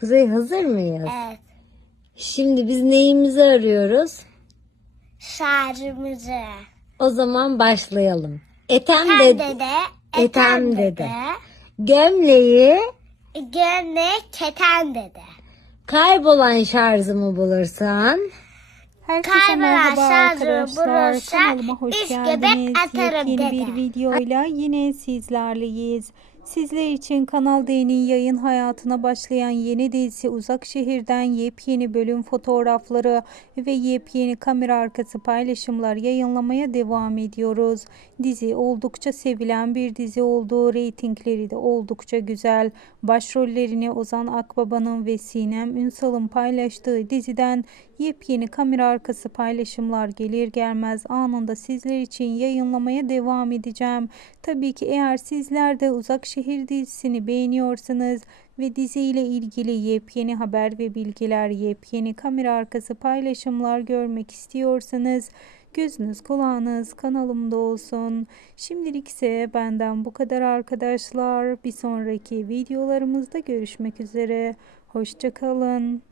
Kuzey hazır mıyız? Evet. Şimdi biz neyimizi arıyoruz? Şarjımızı. O zaman başlayalım. Etem dede, dede. Ethem dede. gömleği Gömlek keten dede. kaybolan şarjımı bulursan Herkese Kaybolan merhaba şarjı arkadaşlar. bulursa Kanalıma hoş üç göbek geldiniz. atarım Yepyeni dede. bir videoyla yine sizlerleyiz. Sizler için Kanal D'nin yayın hayatına başlayan yeni dizisi Uzak Şehir'den yepyeni bölüm fotoğrafları ve yepyeni kamera arkası paylaşımlar yayınlamaya devam ediyoruz. Dizi oldukça sevilen bir dizi oldu. Reytingleri de oldukça güzel. Başrollerini Ozan Akbaba'nın ve Sinem Ünsal'ın paylaştığı diziden yepyeni kamera arkası paylaşımlar gelir gelmez anında sizler için yayınlamaya devam edeceğim. Tabii ki eğer sizler de Uzak Şehir dizisini beğeniyorsanız ve diziyle ilgili yepyeni haber ve bilgiler, yepyeni kamera arkası paylaşımlar görmek istiyorsanız gözünüz kulağınız kanalımda olsun. Şimdilik ise benden bu kadar arkadaşlar. Bir sonraki videolarımızda görüşmek üzere. Hoşçakalın.